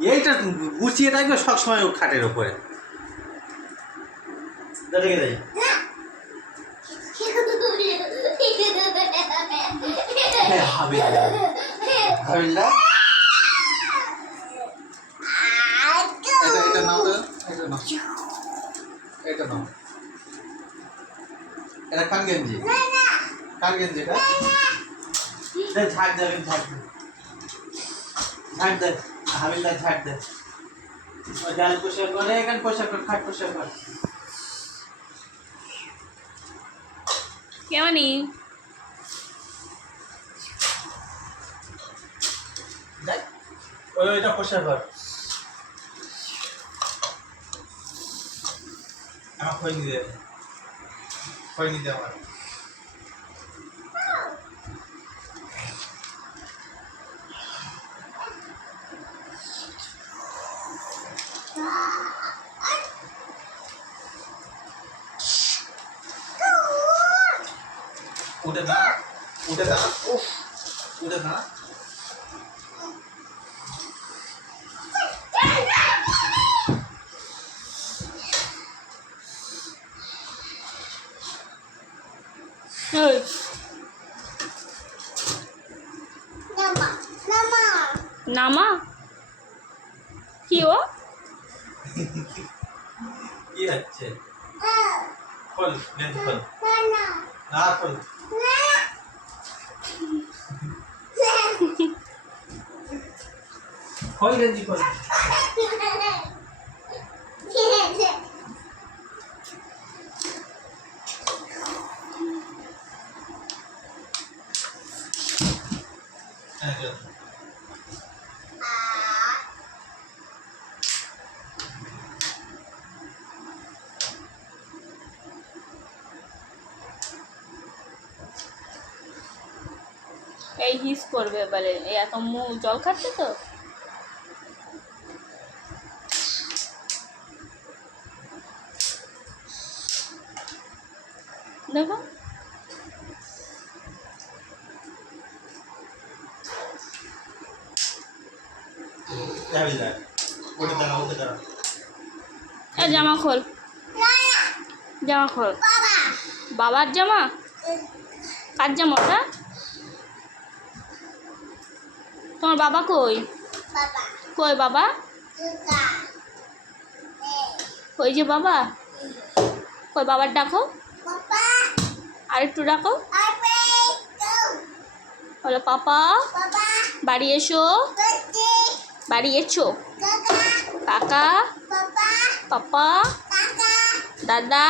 এইটা গুছিয়ে রাখবে সবসময় ও খাটের ওপরে। দেখে যাই হাবিলদার, এটা নাও তো, এটা নাও, এটা নাও। এটা কার গেঞ্জি? কার গেঞ্জি এটা? ঝাড় দে, ঝাড় দে, ঝাড় দে হাবিলদার, ঝাড় দে। ওই ডাল পোষাক করে, এখানে পোষাক কর, খাট পোষাক কর। কেমনি ওইটা পোষাক কর। আমার খৈনি দে, খৈনি দে আমার। উঠে না, উঠে না, উফ, উঠে না। নামা কি ও কি হচ্ছে? খোল, গেঞ্জি খোল। না খোল। খোল গেঞ্জি খোল। এই হিস করবে এবারে, এই এত জল খাচ্ছে তো। দেখো জামা খোল, জামা খোল। বাবার জামা? কার জামা ওটা? তোমার বাবা কই? কই বাবা? ওই যে বাবা, কই বাবার ডাকো, আর একটু ডাকো, বলো পাপা বাড়ি এসো, বাড়ি এসো। কাকা, পাপা, দাদা,